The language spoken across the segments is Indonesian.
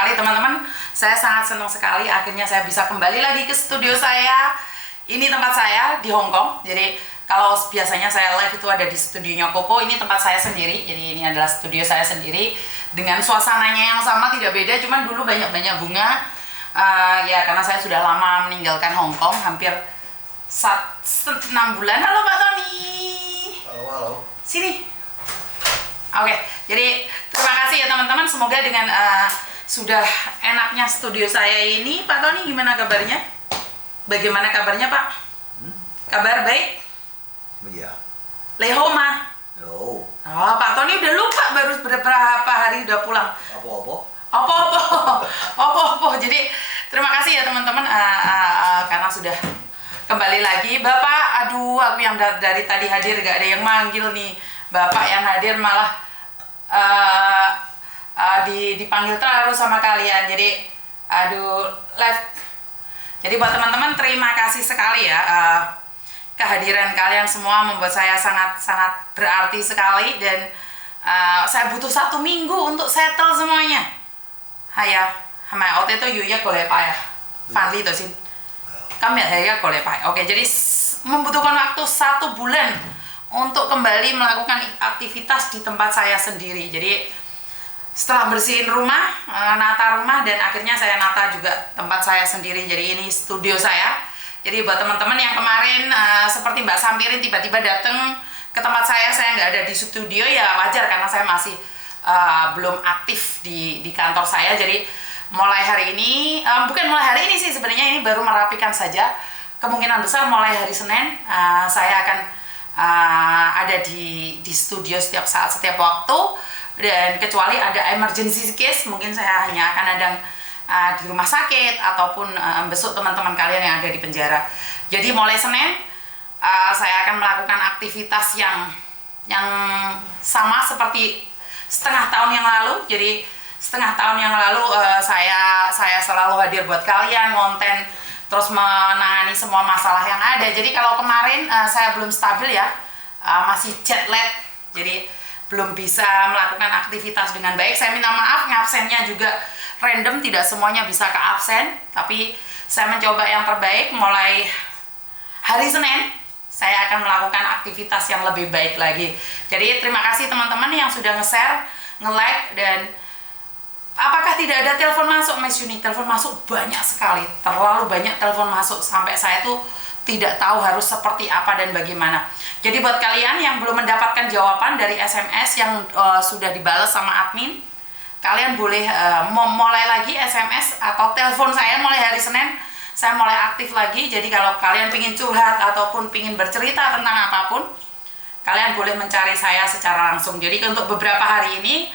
sekali teman-teman. Saya sangat senang sekali akhirnya saya bisa kembali lagi ke studio saya. Ini tempat saya di Hong Kong. Jadi kalau biasanya saya live itu ada di studionya Koko, ini tempat saya sendiri. Jadi ini adalah studio saya sendiri dengan suasananya yang sama, tidak beda, cuman dulu banyak-banyak bunga. Ya karena saya sudah lama meninggalkan Hong Kong, hampir 6 bulan. Halo Pak Tony. Halo. Sini. Oke, jadi terima kasih ya teman-teman. Semoga dengan sudah enaknya studio saya ini, Pak Tony gimana kabarnya? Bagaimana kabarnya Pak? Kabar baik? Iya. Lehoma. Halo. Oh, Pak Tony udah lupa, baru beberapa hari udah pulang. Apa-apa. Jadi terima kasih ya teman-teman karena sudah kembali lagi. Bapak, aduh aku yang dari tadi hadir gak ada yang manggil nih. Bapak yang hadir malah dipanggil terus sama kalian. Jadi aduh live. Jadi buat teman-teman terima kasih sekali ya. Kehadiran kalian semua membuat saya sangat berarti sekali. Dan saya butuh 1 minggu untuk settle semuanya. Haya, hamai ote itu yuya boleh pak ya. Fanli itu sih. Kami ya boleh pak. Oke, jadi membutuhkan waktu 1 bulan untuk kembali melakukan aktivitas di tempat saya sendiri. Jadi setelah bersihin rumah, nata rumah, dan akhirnya saya nata juga tempat saya sendiri. Jadi ini studio saya. Jadi buat teman-teman yang kemarin seperti Mbak Sampirin tiba-tiba datang ke tempat saya nggak ada di studio, ya wajar karena saya masih belum aktif di kantor saya. Jadi mulai hari ini, bukan mulai hari ini sih sebenarnya, ini baru merapikan saja. Kemungkinan besar mulai hari Senin saya akan ada di studio setiap saat, setiap waktu. Dan kecuali ada emergency case, mungkin saya hanya akan ada di rumah sakit ataupun besok teman-teman kalian yang ada di penjara. Jadi mulai Senin saya akan melakukan aktivitas yang sama seperti setengah tahun yang lalu. Jadi setengah tahun yang lalu saya selalu hadir buat kalian, konten, terus menangani semua masalah yang ada. Jadi kalau kemarin saya belum stabil ya, masih jet lag, jadi belum bisa melakukan aktivitas dengan baik. Saya minta maaf, ngabsennya juga random, tidak semuanya bisa ke absen. Tapi saya mencoba yang terbaik. Mulai hari Senin saya akan melakukan aktivitas yang lebih baik lagi. Jadi terima kasih teman-teman yang sudah nge-share, nge-like, dan apakah tidak ada telepon masuk, Mas Yuni? Telepon masuk banyak sekali, terlalu banyak telepon masuk sampai saya tuh tidak tahu harus seperti apa dan bagaimana. Jadi buat kalian yang belum mendapatkan jawaban dari SMS yang sudah dibalas sama admin, kalian boleh mulai lagi SMS atau telepon saya mulai hari Senin. Saya mulai aktif lagi. Jadi kalau kalian pingin curhat ataupun pingin bercerita tentang apapun, kalian boleh mencari saya secara langsung. Jadi untuk beberapa hari ini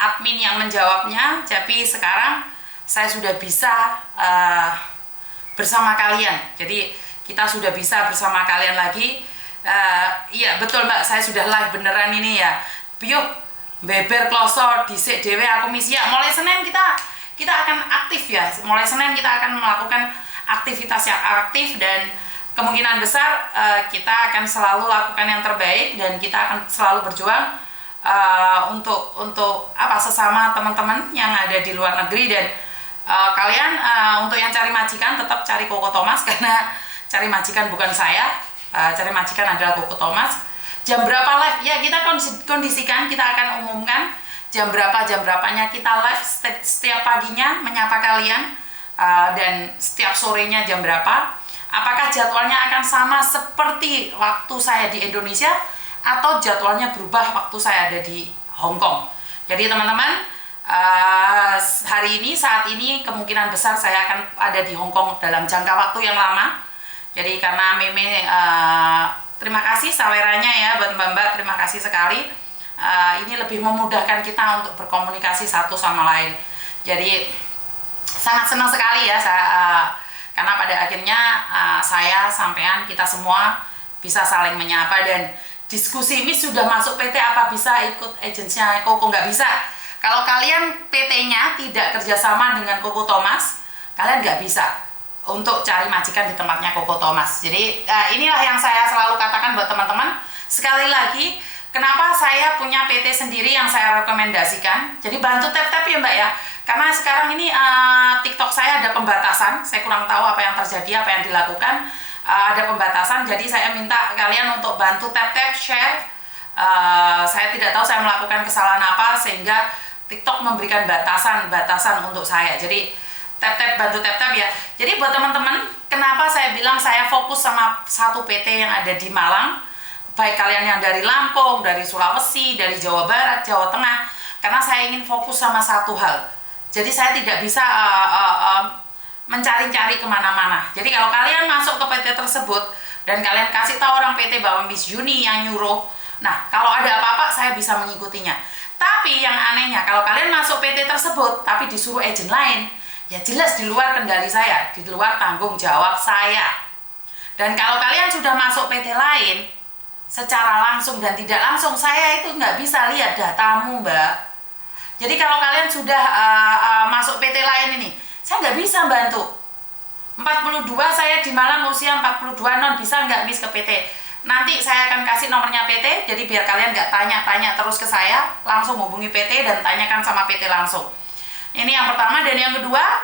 admin yang menjawabnya, tapi sekarang saya sudah bisa bersama kalian. Jadi kita sudah bisa bersama kalian lagi. Iya betul Mbak, saya sudah live beneran ini ya. Piyo beber kloso dhisik dhewe aku misi ya. Mulai Senin kita akan aktif ya. Mulai Senin kita akan melakukan aktivitas yang aktif, dan kemungkinan besar kita akan selalu lakukan yang terbaik, dan kita akan selalu berjuang untuk sesama teman-teman yang ada di luar negeri. Dan kalian untuk yang cari majikan tetap cari Koko Thomas, karena cari majikan bukan saya, cari majikan adalah Koko Thomas. Jam berapa live? Ya kita kondisikan, kita akan umumkan jam berapanya kita live. Setiap paginya menyapa kalian, dan setiap sorenya jam berapa. Apakah jadwalnya akan sama seperti waktu saya di Indonesia, atau jadwalnya berubah waktu saya ada di Hong Kong? Jadi teman-teman, hari ini, saat ini kemungkinan besar saya akan ada di Hong Kong dalam jangka waktu yang lama. Jadi karena Meme, terima kasih saweranya ya buat Mbak-mbak, terima kasih sekali. Ini lebih memudahkan kita untuk berkomunikasi satu sama lain. Jadi sangat senang sekali ya karena pada akhirnya saya, sampean, kita semua bisa saling menyapa. Dan diskusi ini sudah masuk PT, apa bisa ikut agensinya Koko? Nggak bisa. Kalau kalian PT-nya tidak kerjasama dengan Koko Thomas, kalian nggak bisa untuk cari majikan di tempatnya Koko Thomas. Jadi inilah yang saya selalu katakan buat teman-teman. Sekali lagi, kenapa saya punya PT sendiri yang saya rekomendasikan. Jadi bantu tap-tap ya Mbak ya. Karena sekarang ini TikTok saya ada pembatasan, saya kurang tahu apa yang terjadi, apa yang dilakukan, ada pembatasan, jadi saya minta kalian untuk bantu tap-tap share. Saya tidak tahu saya melakukan kesalahan apa sehingga TikTok memberikan batasan untuk saya. Jadi tap-tap, bantu tap-tap ya. Jadi buat teman-teman, kenapa saya bilang saya fokus sama satu PT yang ada di Malang, baik kalian yang dari Lampung, dari Sulawesi, dari Jawa Barat, Jawa Tengah, karena saya ingin fokus sama satu hal. Jadi saya tidak bisa mencari-cari kemana-mana. Jadi kalau kalian masuk ke PT tersebut dan kalian kasih tahu orang PT bahwa Miss Yuni yang nyuruh, nah kalau ada apa-apa saya bisa mengikutinya. Tapi yang anehnya kalau kalian masuk PT tersebut tapi disuruh agent lain, ya jelas di luar kendali saya, di luar tanggung jawab saya. Dan kalau kalian sudah masuk PT lain, secara langsung dan tidak langsung saya itu nggak bisa lihat datamu, Mbak. Jadi kalau kalian sudah masuk PT lain ini, saya nggak bisa bantu. 42 saya di Malang usia 42 non, bisa nggak Miss ke PT? Nanti saya akan kasih nomornya PT, jadi biar kalian nggak tanya-tanya terus ke saya, langsung hubungi PT dan tanyakan sama PT langsung. Ini yang pertama. Dan yang kedua,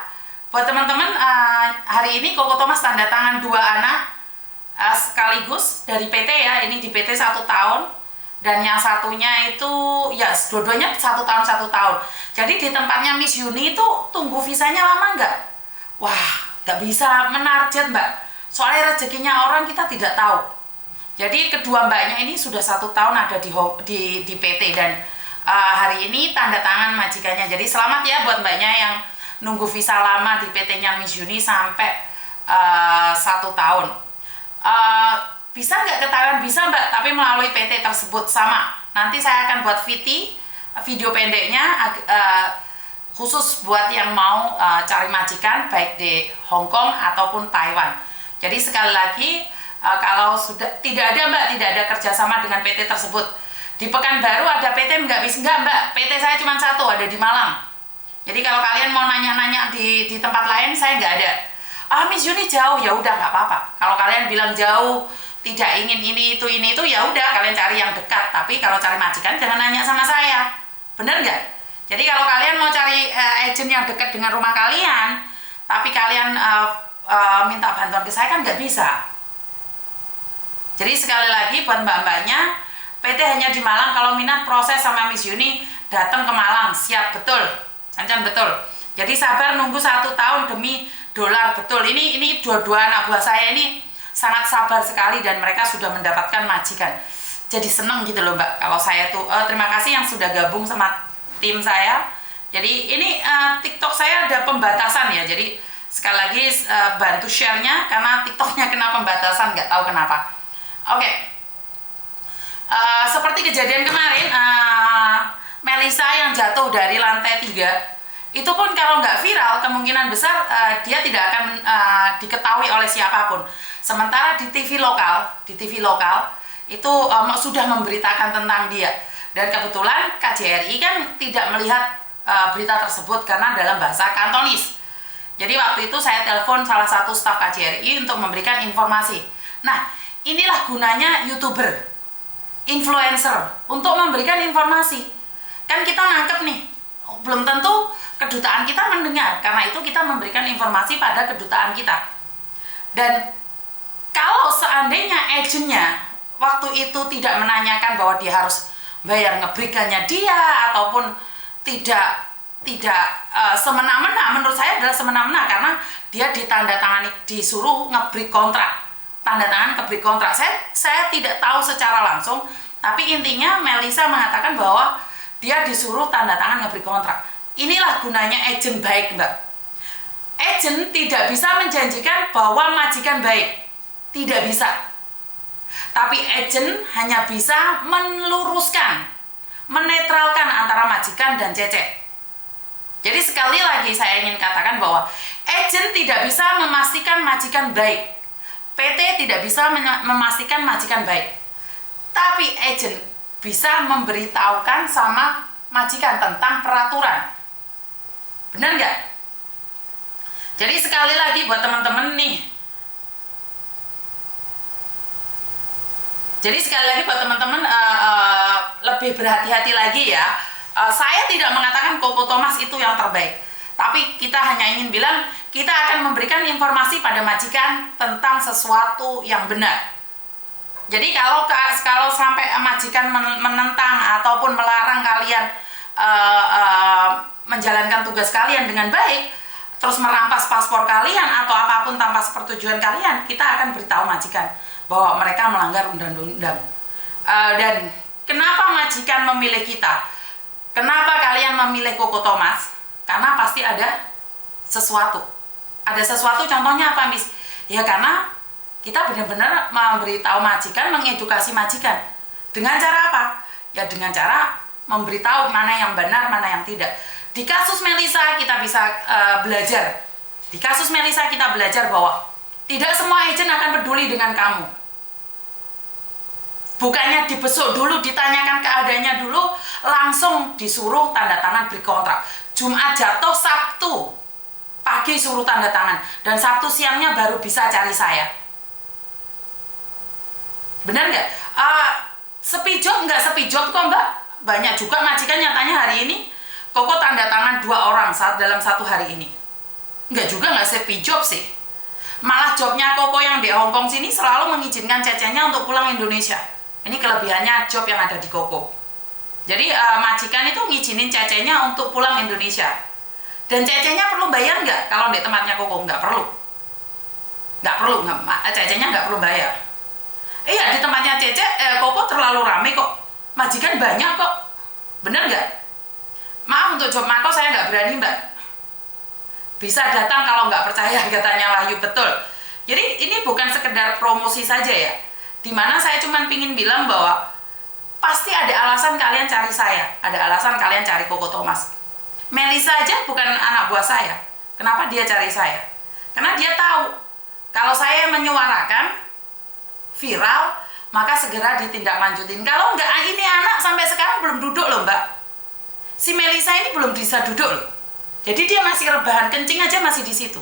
buat teman-teman, hari ini Koko Thomas tanda tangan 2 anak sekaligus dari PT ya. Ini di PT 1 tahun. Dan yang satunya itu ya dua-duanya 1 tahun 1 tahun. Jadi di tempatnya Miss Yuni itu tunggu visanya lama nggak? Wah, nggak bisa menarget, Mbak. Soalnya rezekinya orang kita tidak tahu. Jadi kedua mbaknya ini sudah 1 tahun ada di PT dan hari ini tanda tangan majikannya. Jadi selamat ya buat mbaknya yang nunggu visa lama di PT-nya Miss Yuni sampai 1 tahun. Bisa nggak ke Thailand? Bisa, Mbak, tapi melalui PT tersebut sama. Nanti saya akan buat video pendeknya khusus buat yang mau cari majikan baik di Hong Kong ataupun Taiwan. Jadi sekali lagi, kalau sudah tidak ada, Mbak, tidak ada kerjasama dengan PT tersebut. Di Pekanbaru ada PT nggak bisa? Nggak, Mbak, PT saya cuma 1, ada di Malang. Jadi kalau kalian mau nanya-nanya di tempat lain, saya nggak ada. Miss Yuni jauh, ya udah nggak apa-apa. Kalau kalian bilang jauh, tidak ingin ini itu ya udah kalian cari yang dekat. Tapi kalau cari majikan jangan nanya sama saya, bener nggak? Jadi kalau kalian mau cari agent yang dekat dengan rumah kalian, tapi kalian minta bantuan ke saya kan nggak bisa. Jadi sekali lagi buat mbak-mbaknya, PT hanya di Malang. Kalau minat proses sama Miss Yuni, datang ke Malang, siap, betul, Cancan, betul. Jadi sabar nunggu 1 tahun demi dolar, betul. Ini dua-dua anak buah saya ini sangat sabar sekali dan mereka sudah mendapatkan majikan. Jadi seneng gitu loh, Mbak. Kalau saya tuh terima kasih yang sudah gabung sama tim saya. Jadi ini TikTok saya ada pembatasan ya. Jadi sekali lagi bantu share-nya karena TikToknya kena pembatasan, nggak tahu kenapa. Oke. Seperti kejadian kemarin, Melisa yang jatuh dari lantai 3. Itu pun kalau nggak viral, kemungkinan besar dia tidak akan diketahui oleh siapapun. Sementara di TV lokal itu sudah memberitakan tentang dia. Dan kebetulan KJRI kan tidak melihat berita tersebut karena dalam bahasa Kantonis. Jadi waktu itu saya telepon salah satu staf KJRI untuk memberikan informasi. Nah, inilah gunanya YouTuber, influencer, untuk memberikan informasi. Kan kita nangkep nih, belum tentu kedutaan kita mendengar, karena itu kita memberikan informasi pada kedutaan kita. Dan kalau seandainya agentnya waktu itu tidak menanyakan bahwa dia harus bayar ngebrikannya dia ataupun tidak semena-mena, menurut saya adalah semena-mena karena dia ditandatangani, disuruh ngebrik kontrak, tanda tangan ngebrik kontrak. Saya tidak tahu secara langsung, tapi intinya Melisa mengatakan bahwa dia disuruh tanda tangan ngebrik kontrak. Inilah gunanya agent baik, Mbak. Agent tidak bisa menjanjikan bahwa majikan baik. Tidak bisa. Tapi agent hanya bisa meluruskan, menetralkan antara majikan dan cecek. Jadi sekali lagi saya ingin katakan bahwa agent tidak bisa memastikan majikan baik. PT tidak bisa memastikan majikan baik. Tapi agent bisa memberitahukan sama majikan tentang peraturan. Benar nggak? Jadi sekali lagi buat teman-teman nih. Jadi sekali lagi buat teman-teman lebih berhati-hati lagi ya. Saya tidak mengatakan Koko Thomas itu yang terbaik. Tapi kita hanya ingin bilang, kita akan memberikan informasi pada majikan tentang sesuatu yang benar. Jadi kalau sampai majikan menentang ataupun melarang kalian menjalankan tugas kalian dengan baik, terus merampas paspor kalian atau apapun tanpa sepersetujuan kalian, kita akan beritahu majikan bahwa mereka melanggar undang-undang. Dan kenapa majikan memilih kita? Kenapa kalian memilih Koko Thomas? Karena pasti ada sesuatu. Ada sesuatu, contohnya apa, Miss? Ya karena kita benar-benar memberitahu majikan, mengedukasi majikan. Dengan cara apa? Ya dengan cara memberitahu mana yang benar, mana yang tidak. Di kasus Melisa kita bisa belajar. Di kasus Melisa kita belajar bahwa tidak semua agen akan peduli dengan kamu. Bukannya dibesuk dulu, ditanyakan keadaannya dulu, langsung disuruh tanda tangan beri kontrak. Jumat jatuh, Sabtu pagi suruh tanda tangan, dan Sabtu siangnya baru bisa cari saya. Benar nggak? Sepi job nggak sepi job kok Mbak? Banyak juga majikan nyatanya hari ini Koko tanda tangan 2 orang dalam 1 hari ini. Nggak juga, nggak sepi job sih. Malah jobnya Koko yang di Hongkong sini selalu mengizinkan cecenya untuk pulang Indonesia. Ini kelebihannya job yang ada di Koko. Jadi majikan itu ngizinin cecenya untuk pulang Indonesia. Dan cecenya perlu bayar nggak? Kalau di tempatnya Koko nggak perlu. Cecenya nggak perlu bayar. Iya, di tempatnya Koko terlalu rame kok. Majikan banyak kok. Bener nggak? Maaf, untuk job Mako saya nggak berani Mbak. Bisa datang kalau nggak percaya, katanya Wahyu, betul. Jadi ini bukan sekedar promosi saja ya. Dimana saya cuma pingin bilang bahwa pasti ada alasan kalian cari saya, ada alasan kalian cari Koko Thomas. Melisa aja bukan anak buah saya. Kenapa dia cari saya? Karena dia tahu kalau saya menyuarakan viral, maka segera ditindaklanjutin. Kalau enggak, ini anak sampai sekarang belum duduk loh Mbak. Si Melisa ini belum bisa duduk loh. Jadi dia masih rebahan, kencing aja masih di situ.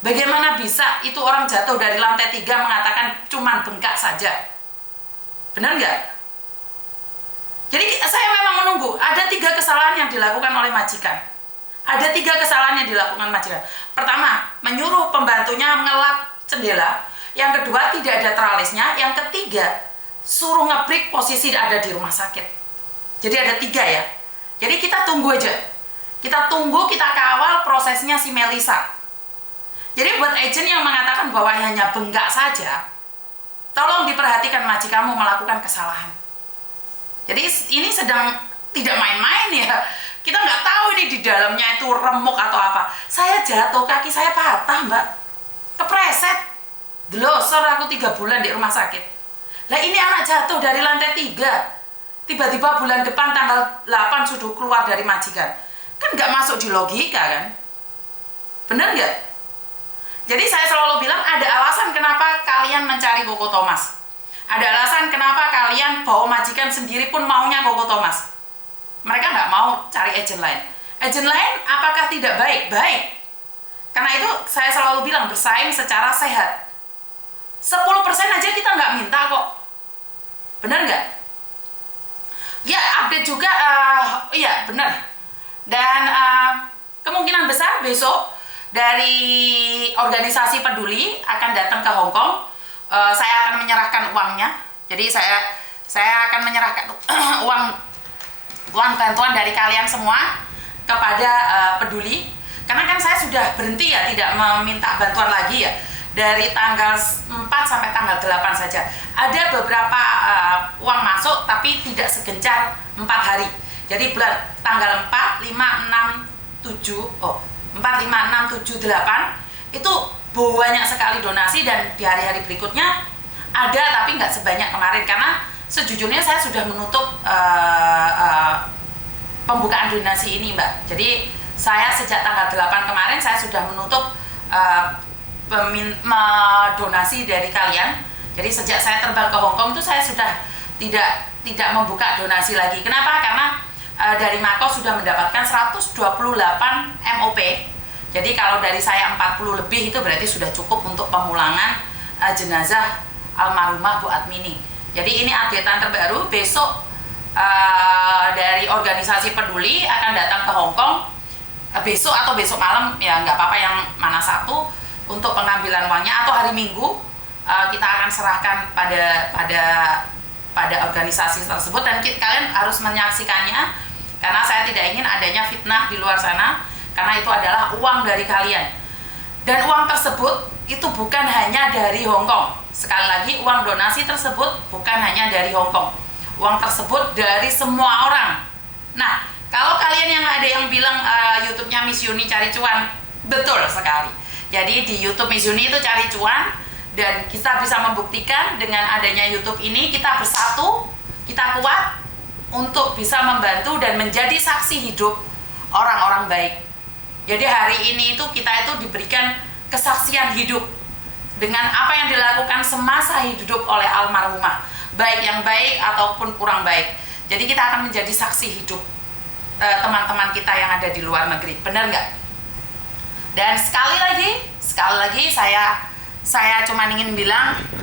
Bagaimana bisa itu orang jatuh dari lantai 3 mengatakan cuman bengkak saja? Benar nggak? Jadi saya memang menunggu. Ada 3 kesalahan yang dilakukan oleh majikan. Ada 3 kesalahan yang dilakukan majikan. Pertama, menyuruh pembantunya ngelap jendela. Yang kedua, tidak ada tralisnya. Yang ketiga, suruh ngebreak posisi ada di rumah sakit. Jadi ada 3 ya. Jadi kita tunggu aja. Kita tunggu, kita kawal prosesnya si Melisa. Jadi buat agent yang mengatakan bahwa hanya bengkak saja, tolong diperhatikan majikanmu melakukan kesalahan. Jadi ini sedang tidak main-main ya. Kita nggak tahu ini di dalamnya itu remuk atau apa. Saya jatuh, kaki saya patah Mbak. Kepreset. Delosor aku 3 bulan di rumah sakit. Lah ini anak jatuh dari lantai 3. Tiba-tiba bulan depan tanggal 8 sudah keluar dari majikan. Kan nggak masuk di logika kan? Bener nggak? Jadi saya selalu bilang ada alasan kenapa kalian mencari Koko Thomas. Ada alasan kenapa kalian bawa majikan sendiri pun maunya Koko Thomas. Mereka nggak mau cari agent lain. Agent lain apakah tidak baik? Baik. Karena itu saya selalu bilang bersaing secara sehat. 10% aja kita nggak minta kok. Bener nggak? Ya update juga, iya bener. Dan kemungkinan besar besok dari organisasi peduli akan datang ke Hongkong. Saya akan menyerahkan uangnya. Jadi saya akan menyerahkan uang bantuan dari kalian semua kepada peduli. Karena kan saya sudah berhenti ya, tidak meminta bantuan lagi ya. Dari tanggal 4 sampai tanggal 8 saja. Ada beberapa uang masuk tapi tidak segencar 4 hari. Jadi tanggal 4, 5, 6, 7, 4, 5, 6, 7, 8 itu banyak sekali donasi, dan di hari-hari berikutnya ada tapi nggak sebanyak kemarin karena sejujurnya saya sudah menutup pembukaan donasi ini Mbak. Jadi saya sejak tanggal 8 kemarin saya sudah menutup donasi dari kalian. Jadi sejak saya terbang ke Hongkong itu saya sudah tidak membuka donasi lagi. Kenapa? Karena dari Mako sudah mendapatkan 128 MOP. Jadi kalau dari saya 40 lebih itu berarti sudah cukup untuk pemulangan jenazah almarhumah Bu Admini. Jadi ini updatean terbaru. Besok dari organisasi peduli akan datang ke Hongkong. besok atau besok malam ya nggak apa-apa yang mana satu untuk pengambilan uangnya, atau hari Minggu kita akan serahkan pada organisasi tersebut, dan kalian harus menyaksikannya karena saya tidak ingin adanya fitnah di luar sana, karena itu adalah uang dari kalian. Dan uang tersebut itu bukan hanya dari Hong Kong. Sekali lagi, uang donasi tersebut bukan hanya dari Hong Kong. Uang tersebut dari semua orang. Nah, kalau kalian yang ada yang bilang YouTube-nya Miss Yuni cari cuan, betul sekali. Jadi di YouTube Miss Yuni itu cari cuan, dan kita bisa membuktikan dengan adanya YouTube ini kita bersatu, kita kuat untuk bisa membantu dan menjadi saksi hidup orang-orang baik. Jadi hari ini itu kita itu diberikan kesaksian hidup dengan apa yang dilakukan semasa hidup oleh almarhumah, baik yang baik ataupun kurang baik. Jadi kita akan menjadi saksi hidup teman-teman kita yang ada di luar negeri, benar nggak? Dan sekali lagi saya cuma ingin bilang